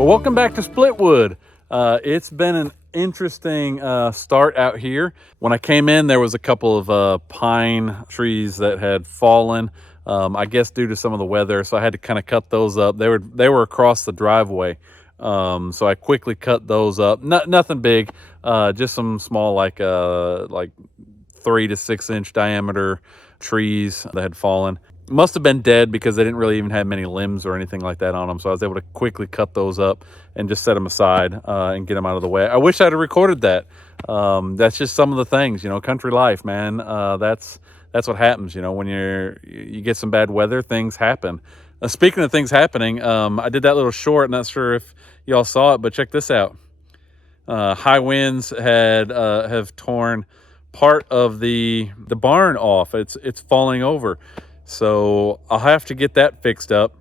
Well, welcome back to Splitwood. It's been an interesting start out here. When I came in, there was a couple of pine trees that had fallen, I guess due to some of the weather, so I had to kind of cut those up. They were across the driveway, so I quickly cut those up. Nothing big, just some small like 3 to 6 inch diameter trees that had fallen. Must have been dead because they didn't really even have many limbs or anything like that on them. So I was able to quickly cut those up and just set them aside and get them out of the way. I wish I'd have recorded that. That's just some of the things, country life, man. That's what happens, when you get some bad weather, things happen. Speaking of things happening, I did that little short. Not sure if y'all saw it, but check this out. High winds have torn part of the barn off. It's falling over. So I'll have to get that fixed up.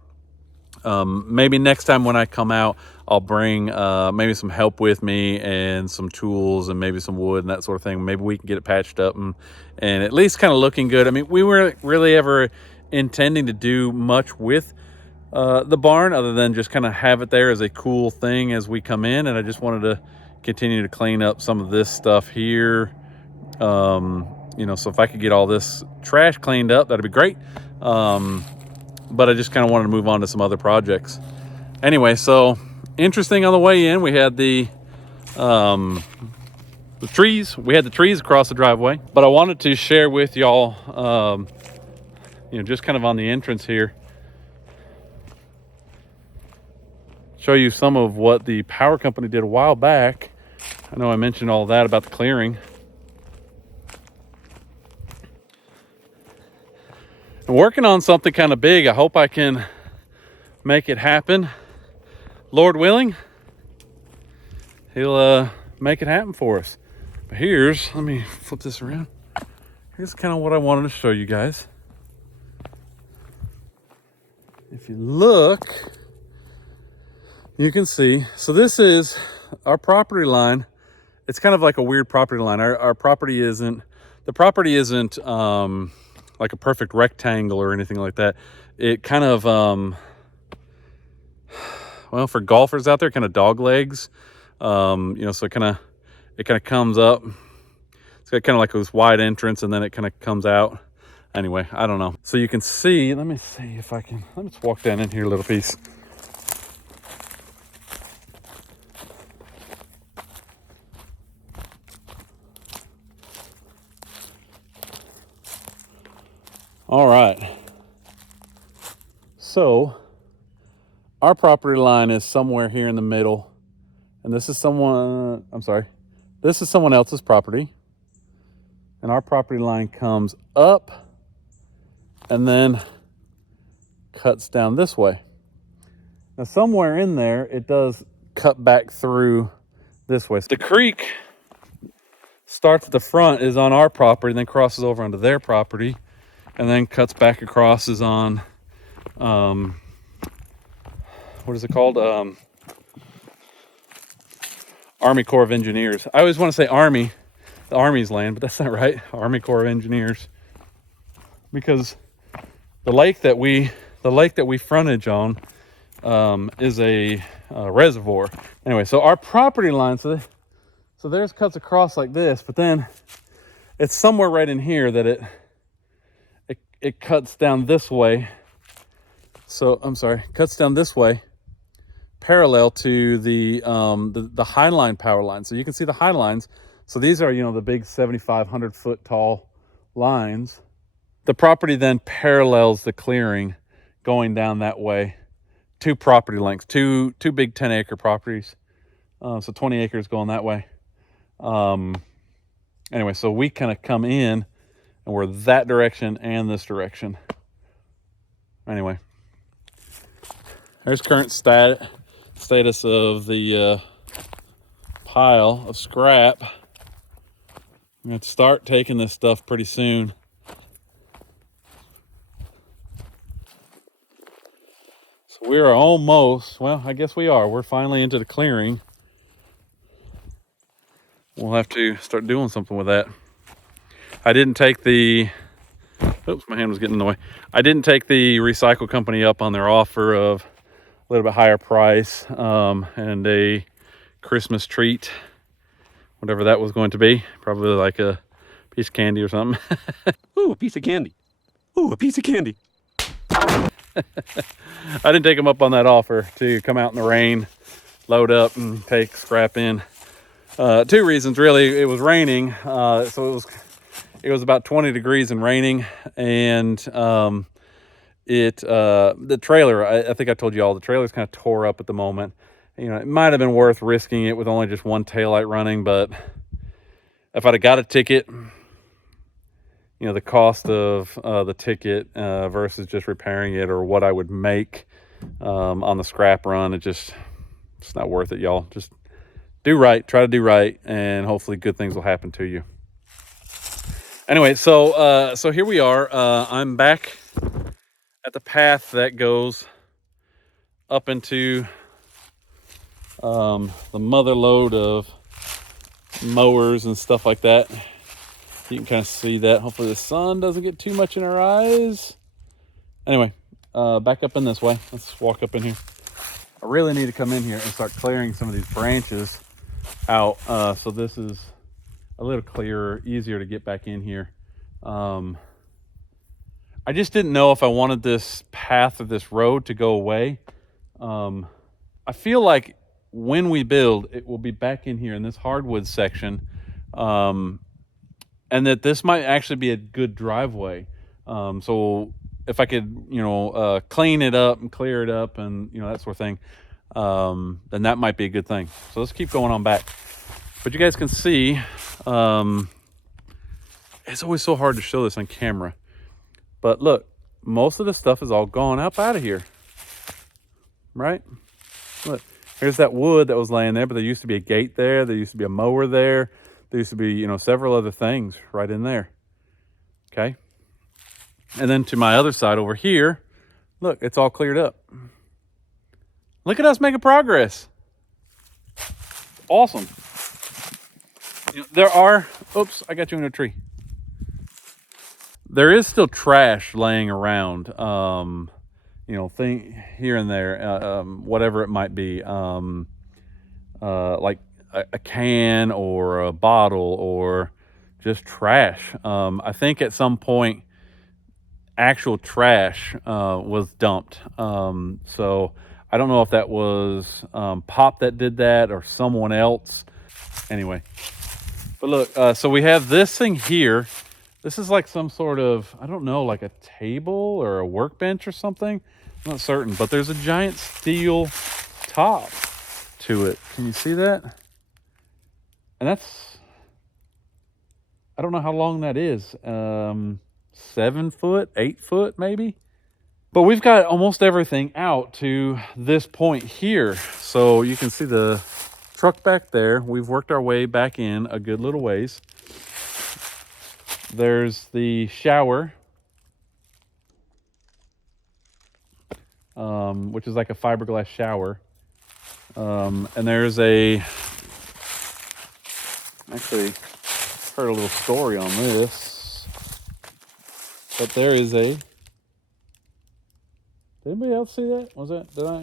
Maybe next time when I come out, I'll bring maybe some help with me and some tools and maybe some wood and that sort of thing. Maybe we can get it patched up and at least kind of looking good. I mean, we weren't really ever intending to do much with the barn other than just kind of have it there as a cool thing as we come in. And I just wanted to continue to clean up some of this stuff here. So if I could get all this trash cleaned up, that'd be great. But I just kind of wanted to move on to some other projects. Anyway, so interesting on the way in, we had the trees. We had the trees across the driveway, but I wanted to share with y'all, just kind of on the entrance here, show you some of what the power company did a while back. I know I mentioned all that about the clearing. I'm working on something kind of big. I hope I can make it happen. Lord willing, he'll make it happen for us. But let me flip this around. Here's kind of what I wanted to show you guys. If you look, you can see. So this is our property line. It's kind of like a weird property line. Our property isn't like a perfect rectangle or anything like that. It kind of, for golfers out there, kind of dog legs. So it kind of comes up. It's got kind of like this wide entrance and then it kind of comes out. Anyway, I don't know. So you can see, let me see if I can, let me just walk down in here a little piece. All right, so our property line is somewhere here in the middle, and this is someone else's property, and our property line comes up and then cuts down this way. Now somewhere in there, it does cut back through this way. The creek starts at the front, is on our property, and then crosses over onto their property, and then cuts back across is on, what is it called? Army Corps of Engineers. I always want to say Army, the Army's land, but that's not right. Army Corps of Engineers. Because the lake that we frontage on is a reservoir. Anyway, so our property line, so theirs cuts across like this, but then it's somewhere right in here that it cuts down this way. So I'm sorry, cuts down this way, parallel to the Highline power line. So you can see the high lines. So these are, the big 7,500 foot tall lines. The property then parallels the clearing going down that way. Two property lengths, two big 10-acre properties. So 20 acres going that way. Anyway, so we kind of come in and we're that direction and this direction. Anyway, there's current status of the pile of scrap. I'm going to start taking this stuff pretty soon. So we are almost, well, I guess we are. We're finally into the clearing. We'll have to start doing something with that. I didn't take the, oops, my hand was getting in the way. I didn't take the recycle company up on their offer of a little bit higher price and a Christmas treat, whatever that was going to be. Probably like a piece of candy or something. Ooh, a piece of candy. Ooh, a piece of candy. I didn't take them up on that offer to come out in the rain, load up and take scrap in. Two reasons really. It was raining, so it was about 20 degrees and raining, and the trailer, I think I told you all, the trailer's kind of tore up at the moment. It might have been worth risking it with only just one taillight running, but if I'd have got a ticket, the cost of the ticket versus just repairing it, or what I would make on the scrap run, it's not worth it, y'all. Just do right, try to do right, and hopefully good things will happen to you. Anyway, so here we are. I'm back at the path that goes up into the mother lode of mowers and stuff like that. You can kind of see that. Hopefully the sun doesn't get too much in our eyes. Anyway, back up in this way. Let's walk up in here. I really need to come in here and start clearing some of these branches out. So this is a little clearer, easier to get back in here. I just didn't know if I wanted this path or this road to go away. I feel like when we build, it will be back in here in this hardwood section. And that this might actually be a good driveway. So if I could, clean it up and clear it up and, that sort of thing, then that might be a good thing. So let's keep going on back. But you guys can see, it's always so hard to show this on camera. But look, most of the stuff is all gone up out of here, right? Look, here's that wood that was laying there, but there used to be a gate there. There used to be a mower there. There used to be, several other things right in there. Okay. And then to my other side over here, look, it's all cleared up. Look at us making progress. Awesome. There are, oops, I got you in a tree. There is still trash laying around, thing here and there, whatever it might be, like a can or a bottle or just trash. I think at some point actual trash was dumped. So I don't know if that was Pop that did that or someone else. Anyway, but look, so we have this thing here. This is like some sort of, I don't know, like a table or a workbench or something. I'm not certain, but there's a giant steel top to it. Can you see that? And that's, I don't know how long that is. 7 foot, 8 foot maybe. But we've got almost everything out to this point here. So you can see the truck back there. We've worked our way back in a good little ways. There's the shower, which is like a fiberglass shower. And there's actually heard a little story on this, but there is a Did anybody else see that? Did I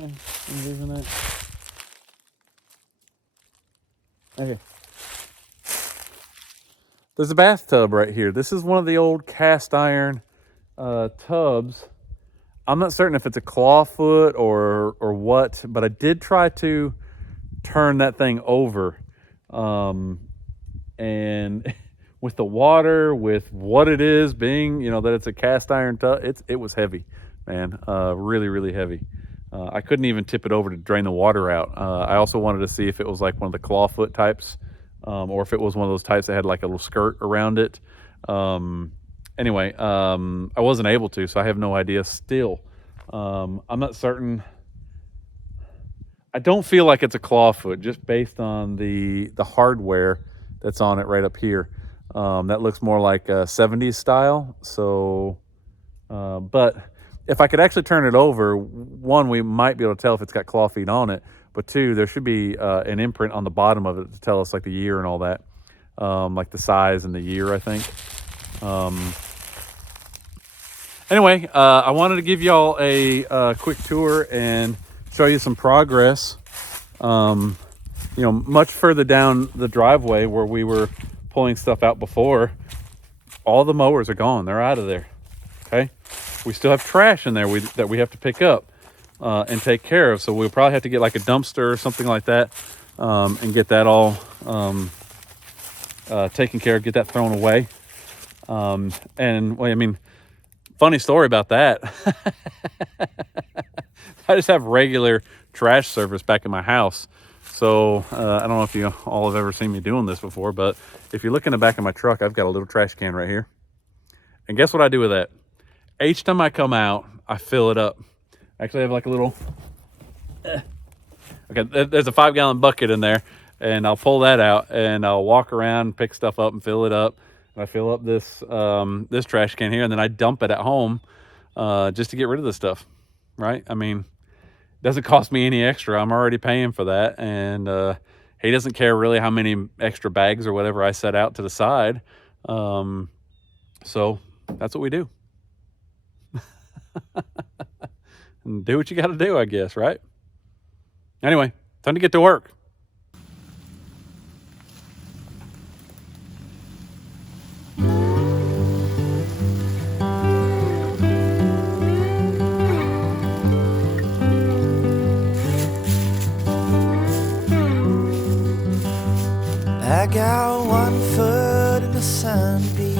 envision that? Okay. There's a bathtub right here. This is one of the old cast iron tubs. I'm not certain if it's a clawfoot or what, but I did try to turn that thing over. And with the water, with what it is being, that it's a cast iron tub, it was heavy, man. Really, really heavy. I couldn't even tip it over to drain the water out. I also wanted to see if it was like one of the clawfoot types, or if it was one of those types that had like a little skirt around it. Anyway, I wasn't able to, so I have no idea still. I'm not certain. I don't feel like it's a clawfoot just based on the hardware that's on it right up here. That looks more like a 70s style. So, but if I could actually turn it over, one, we might be able to tell if it's got claw feet on it, but two, there should be an imprint on the bottom of it to tell us like the year and all that, like the size and the year, I think. Anyway, I wanted to give y'all a quick tour and show you some progress. Much further down the driveway where we were pulling stuff out before, all the mowers are gone. They're out of there. Okay. We still have trash in there that we have to pick up and take care of. So we'll probably have to get like a dumpster or something like that and get that all taken care of, get that thrown away. Funny story about that. I just have regular trash service back in my house. So I don't know if you all have ever seen me doing this before, but if you look in the back of my truck, I've got a little trash can right here. And guess what I do with that? Each time I come out, I fill it up. Actually, I have like a little, okay, there's a 5-gallon bucket in there, and I'll pull that out and I'll walk around, pick stuff up and fill it up. And I fill up this this trash can here, and then I dump it at home just to get rid of this stuff, right? I mean, it doesn't cost me any extra. I'm already paying for that, and he doesn't care really how many extra bags or whatever I set out to the side. So that's what we do. And do what you got to do, I guess, right? Anyway, time to get to work. I got 1 foot in the sunbeam,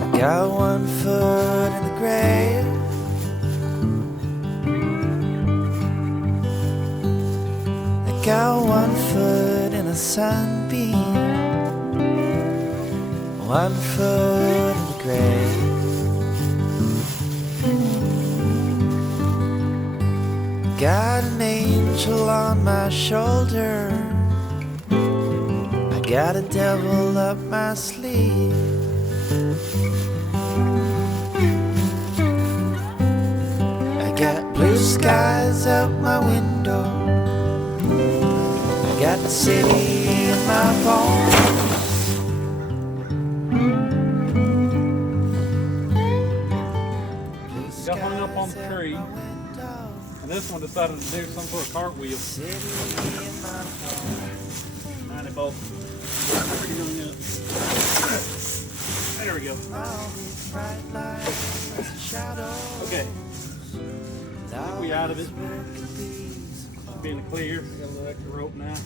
I got 1 foot in the grave. I got 1 foot in a sunbeam, 1 foot in the grave. Got an angel on my shoulder, got a devil up my sleeve. I got blue skies out my window, I got the city in my bones. Got hung up on the tree, and this one decided to do some sort of cartwheel. 90 volts. There we go. Okay. I think we out of it. Should be in the clear. Got a little extra rope now.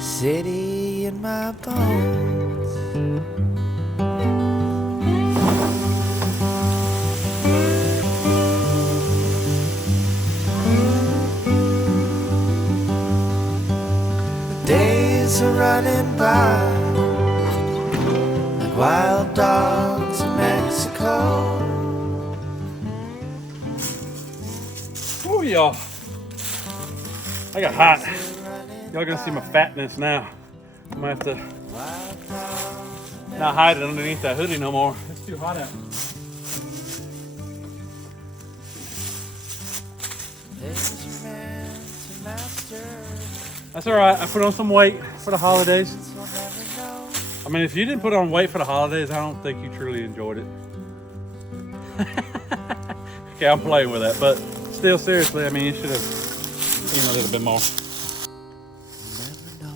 City in my bones. Days are running by like wild dogs in Mexico. Oh, y'all. I got hot. Y'all gonna see my fatness now. I'm gonna have to not hide it underneath that hoodie no more. It's too hot out. There's a man to master That's all right. I put on some weight for the holidays. We'll never know. I mean, if you didn't put on weight for the holidays, I don't think you truly enjoyed it. Okay, I'm playing with that, but still, seriously, I mean, you should have eaten a little bit more. Never know.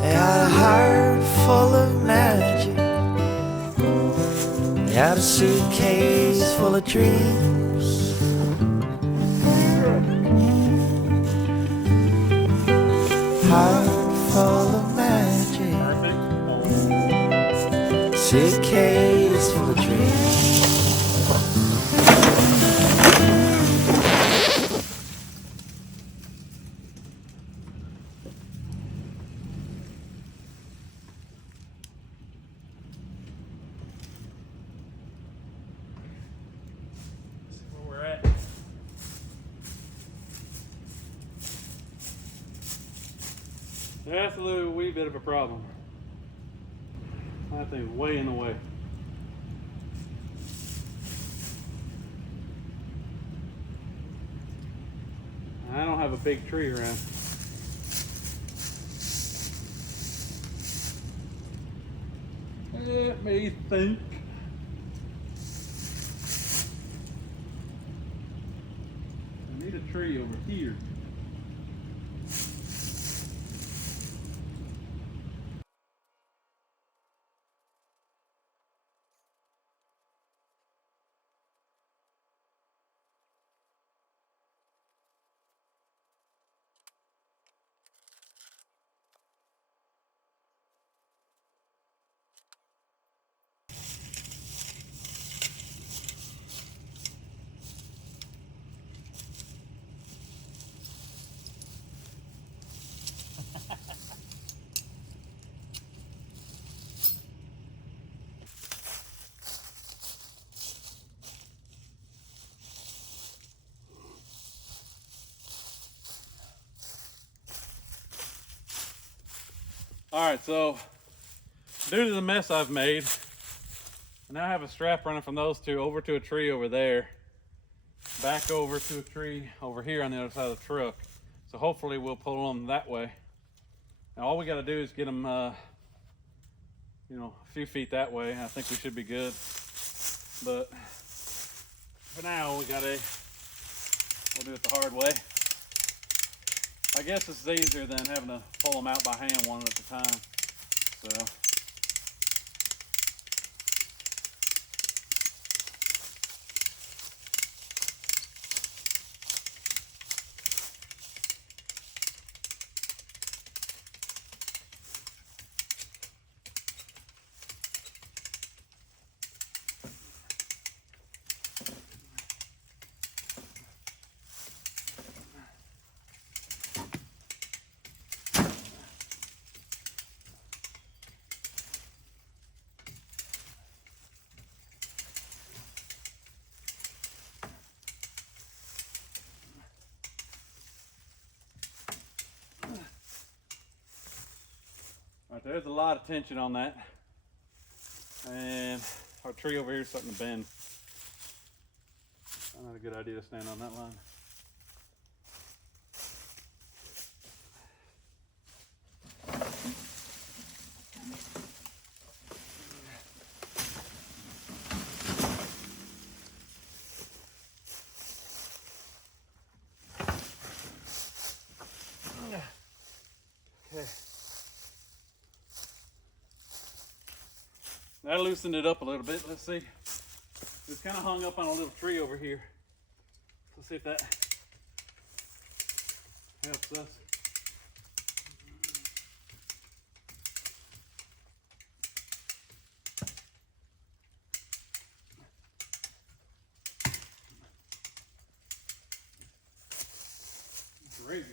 They had a heart full of magic. They had a suitcase full of dreams. Heart full of magic. Suitcase full of dreams. Where we're at. That's a little wee bit of a problem. That thing's way in the way. I don't have a big tree around. Let me think. I need a tree over here. All right, so due to the mess I've made, I now have a strap running from those two over to a tree over there, back over to a tree over here on the other side of the truck. So hopefully we'll pull them that way. Now all we got to do is get them, you know, a few feet that way. I think we should be good. But for now, we'll do it the hard way. I guess it's easier than having to pull them out by hand one at a time. So. All right, there's a lot of tension on that. And our tree over here is starting to bend. Not a good idea to stand on that line. Okay. That loosened it up a little bit. Let's see. It's kind of hung up on a little tree over here. Let's see if that helps us. Great.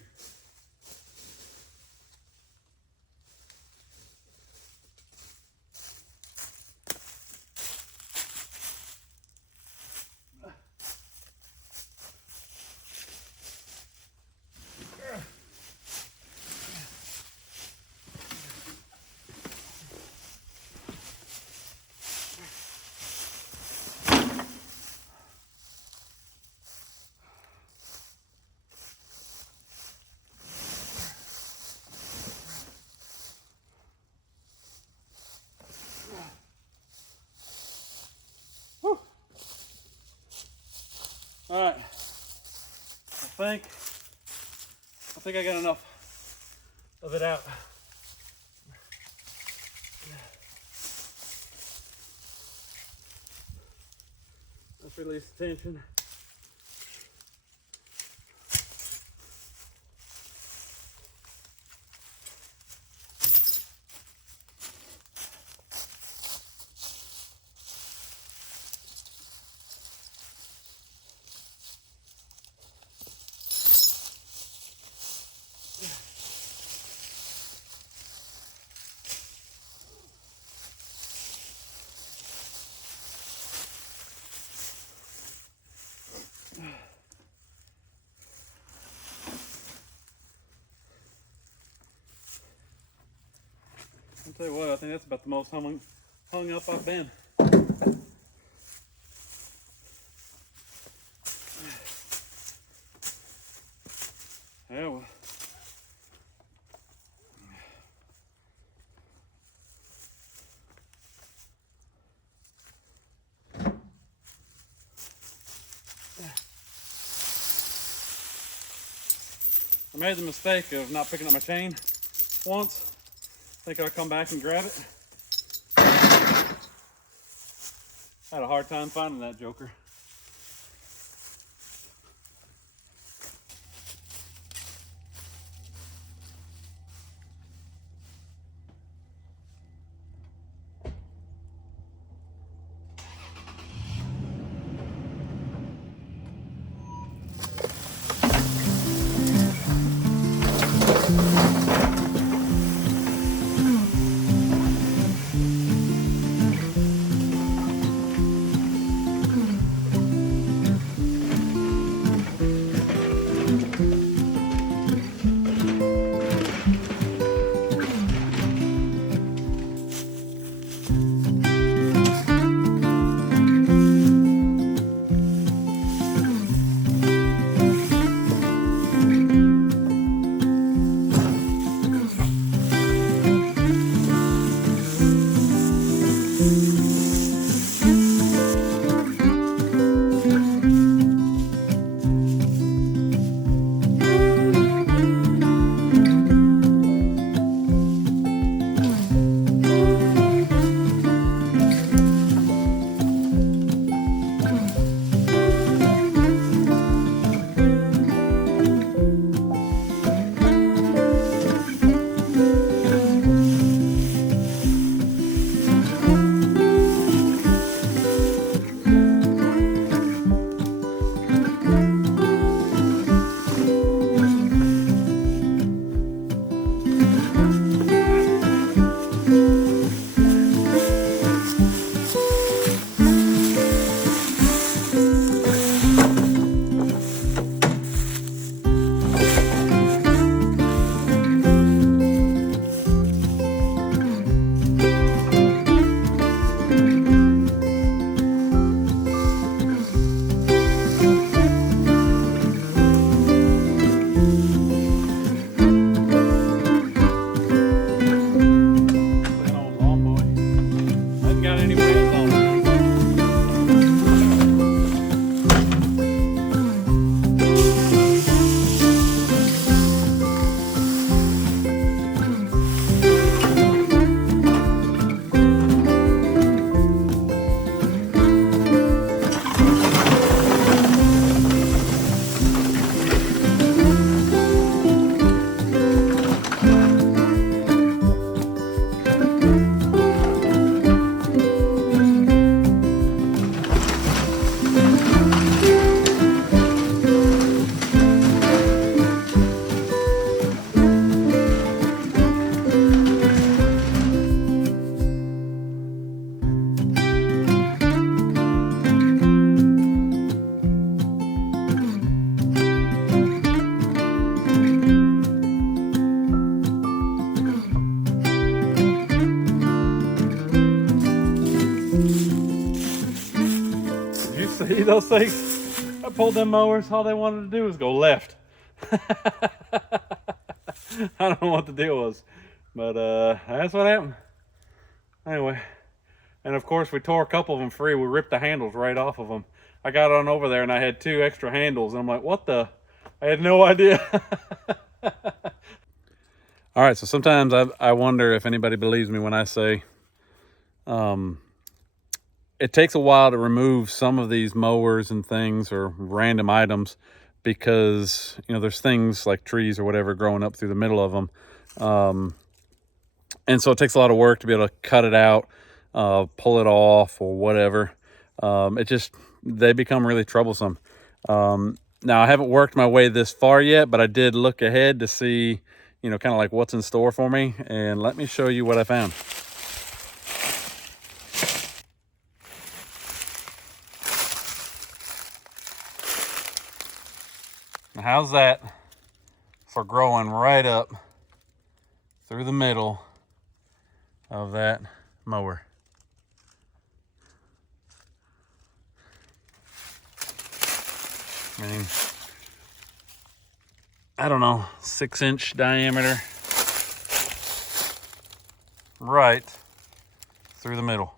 All right. I think I got enough of it out. Let's release the tension. I'll tell you what, I think that's about the most hung up I've been. Yeah, well. I made the mistake of not picking up my chain once, thinking I'd come back and grab it. I had a hard time finding that joker. See those things? I pulled them mowers, all they wanted to do was go left. I don't know what the deal was, but that's what happened. Anyway, And of course we tore a couple of them free. We ripped the handles right off of them. I got on over there and I had 2 extra handles, and I'm like, what the? I had no idea. All right, so sometimes I wonder if anybody believes me when I say it takes a while to remove some of these mowers and things or random items, because there's things like trees or whatever growing up through the middle of them, and so it takes a lot of work to be able to cut it out, pull it off or whatever. They become really troublesome. Now I haven't worked my way this far yet, but I did look ahead to see kind of like what's in store for me, and let me show you what I found. How's that for growing right up through the middle of that mower? I mean, I don't know, 6-inch diameter, right through the middle.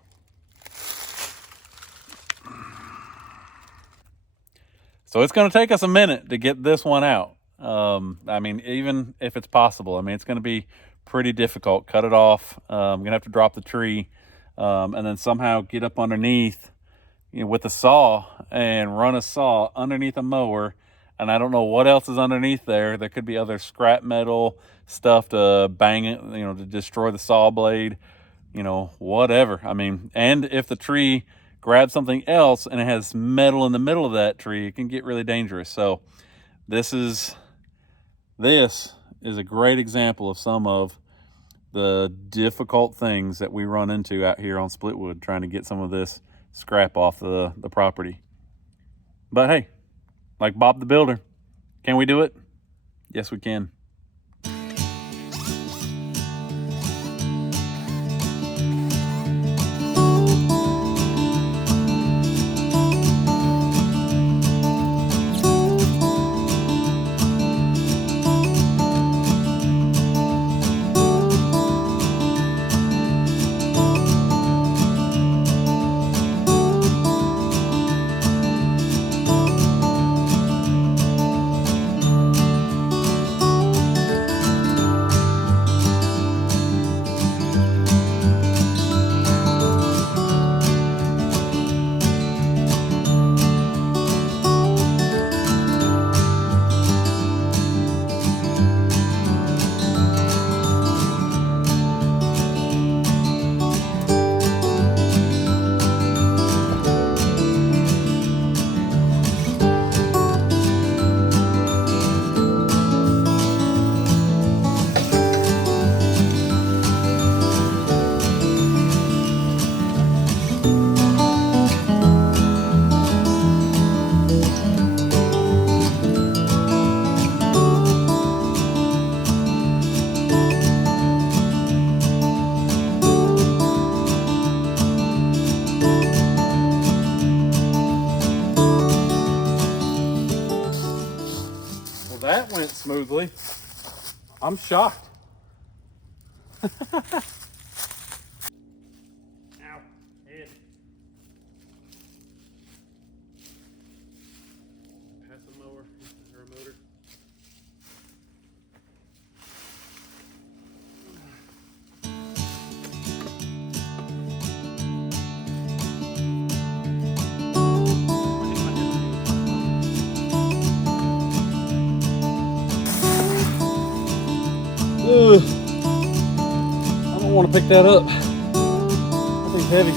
So it's going to take us a minute to get this one out. I mean, even if it's possible, I mean, it's going to be pretty difficult. Cut it off. I'm going to have to drop the tree, and then somehow get up underneath, with a saw and run a saw underneath a mower. And I don't know what else is underneath there. There could be other scrap metal stuff to bang it, to destroy the saw blade, whatever. I mean, and if the tree grab something else and it has metal in the middle of that tree, it can get really dangerous. So this is a great example of some of the difficult things that we run into out here on Splitwood, trying to get some of this scrap off the property. But hey, like Bob the Builder, can we do it? Yes, we can. That went smoothly. I'm shocked. Ow, head. Pass the mower or a motor. Ugh. I don't want to pick that up. I think it's heavy.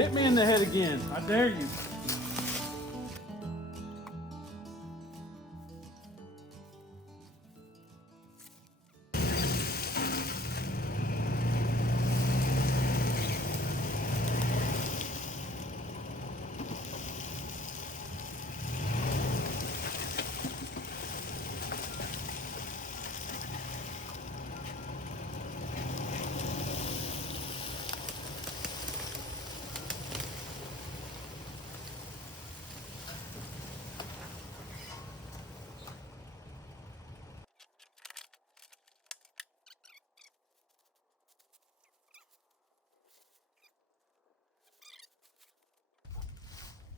Hit me in the head again. I dare you.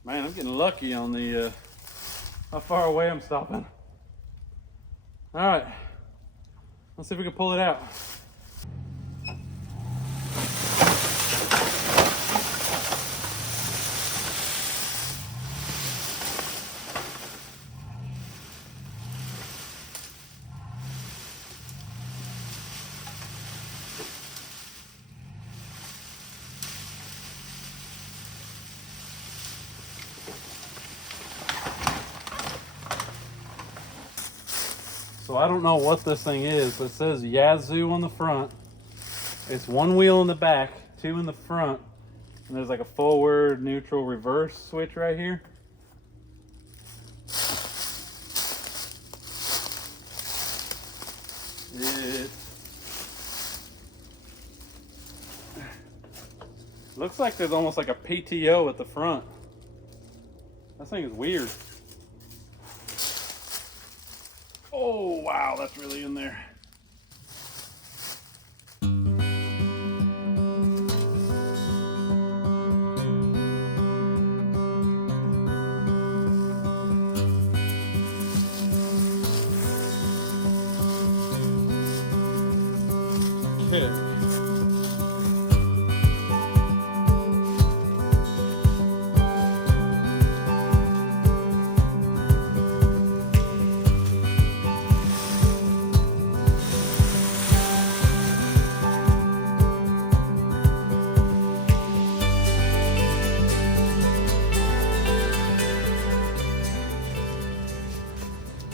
Man, I'm getting lucky on the how far away I'm stopping. All right, let's see if we can pull it out. So I don't know what this thing is, but it says Yazoo on the front. It's one wheel in the back, two in the front, and there's like a forward, neutral, reverse switch right here. It looks like there's almost like a PTO at the front. That thing is weird. Oh, wow, that's really in there. Okay.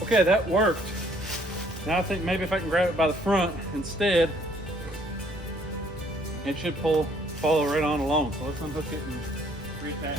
Okay, that worked. Now I think maybe if I can grab it by the front instead, it should follow right on along. So let's unhook it and reattach.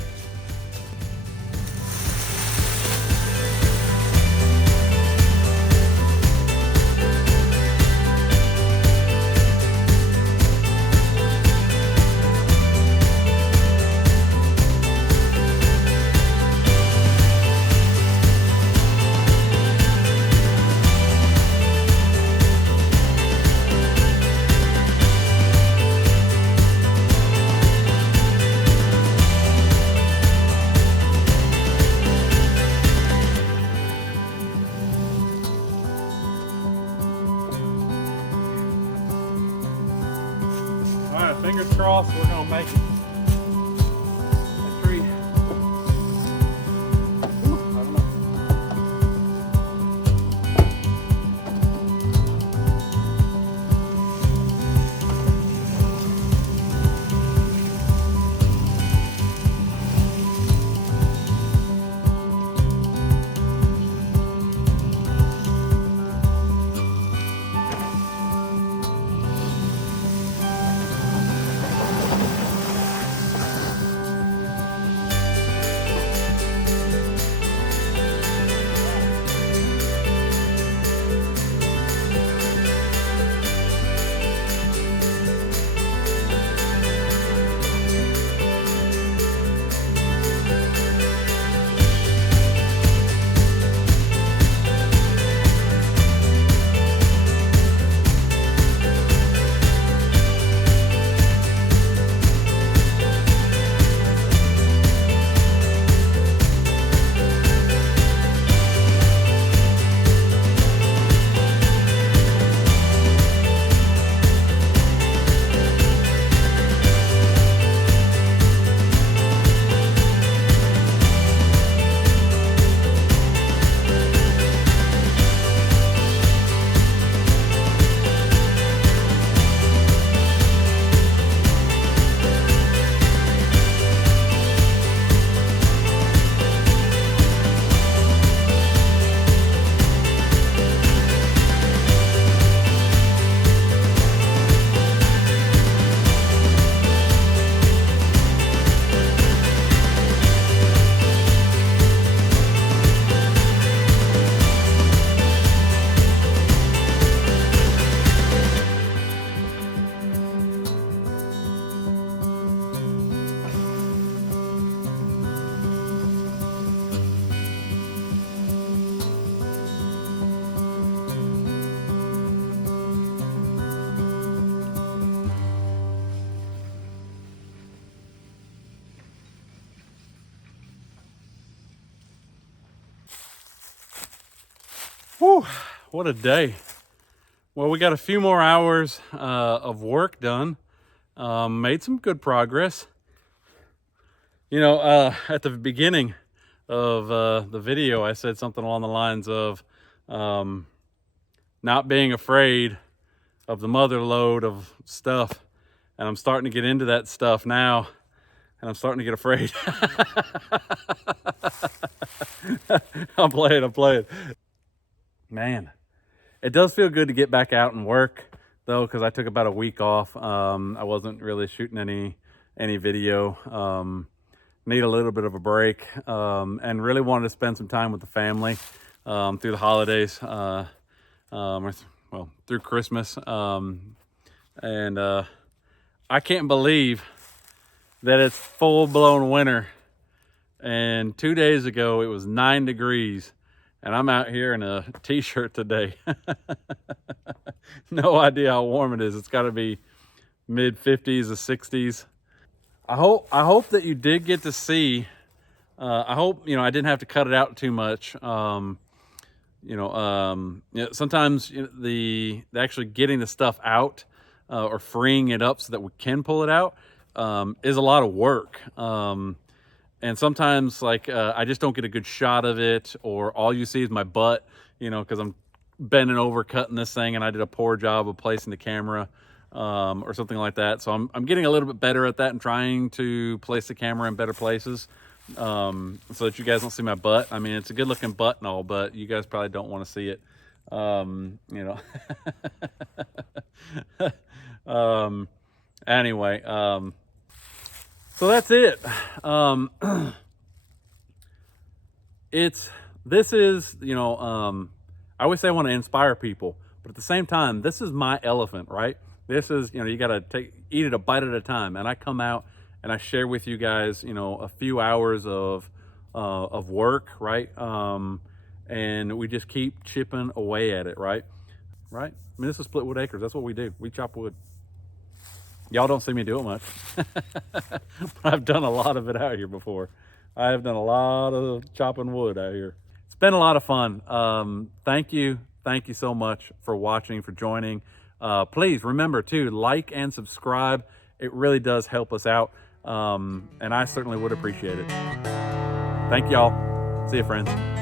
Fingers crossed, we're gonna make it. That tree. Ooh, I don't know. Whew, what a day. Well, we got a few more hours of work done. Made some good progress. You know, at the beginning of the video, I said something along the lines of not being afraid of the mother load of stuff. And I'm starting to get into that stuff now, and I'm starting to get afraid. I'm playing. Man, it does feel good to get back out and work, though, because I took about a week off. I wasn't really shooting any video. Need a little bit of a break, and really wanted to spend some time with the family through the holidays, well, through Christmas. And I can't believe that it's full-blown winter. And 2 days ago, it was 9 degrees. And I'm out here in a t-shirt today. No idea how warm it is. It's got to be mid 50s or 60s. I hope that you did get to see. I hope, you know, I didn't have to cut it out too much. Sometimes the actually getting the stuff out or freeing it up so that we can pull it out is a lot of work. And sometimes, like, I just don't get a good shot of it, or all you see is my butt, you know, because I'm bending over cutting this thing, and I did a poor job of placing the camera or something like that. So I'm getting a little bit better at that and trying to place the camera in better places so that you guys don't see my butt. I mean, it's a good looking butt and all, but you guys probably don't want to see it, you know. Anyway, so that's it. This is, you know, I always say I want to inspire people, but at the same time, this is my elephant, right? This is, you know, you got to eat it a bite at a time. And I come out and I share with you guys, you know, a few hours of work, right? And we just keep chipping away at it, right? Right? I mean, this is Split Wood Acres. That's what we do. We chop wood. Y'all don't see me do it much, but I've done a lot of it out here before. I have done a lot of chopping wood out here. It's been a lot of fun. Thank you so much for watching, for joining. Please remember to like and subscribe. It really does help us out, and I certainly would appreciate it. Thank y'all. See you, friends.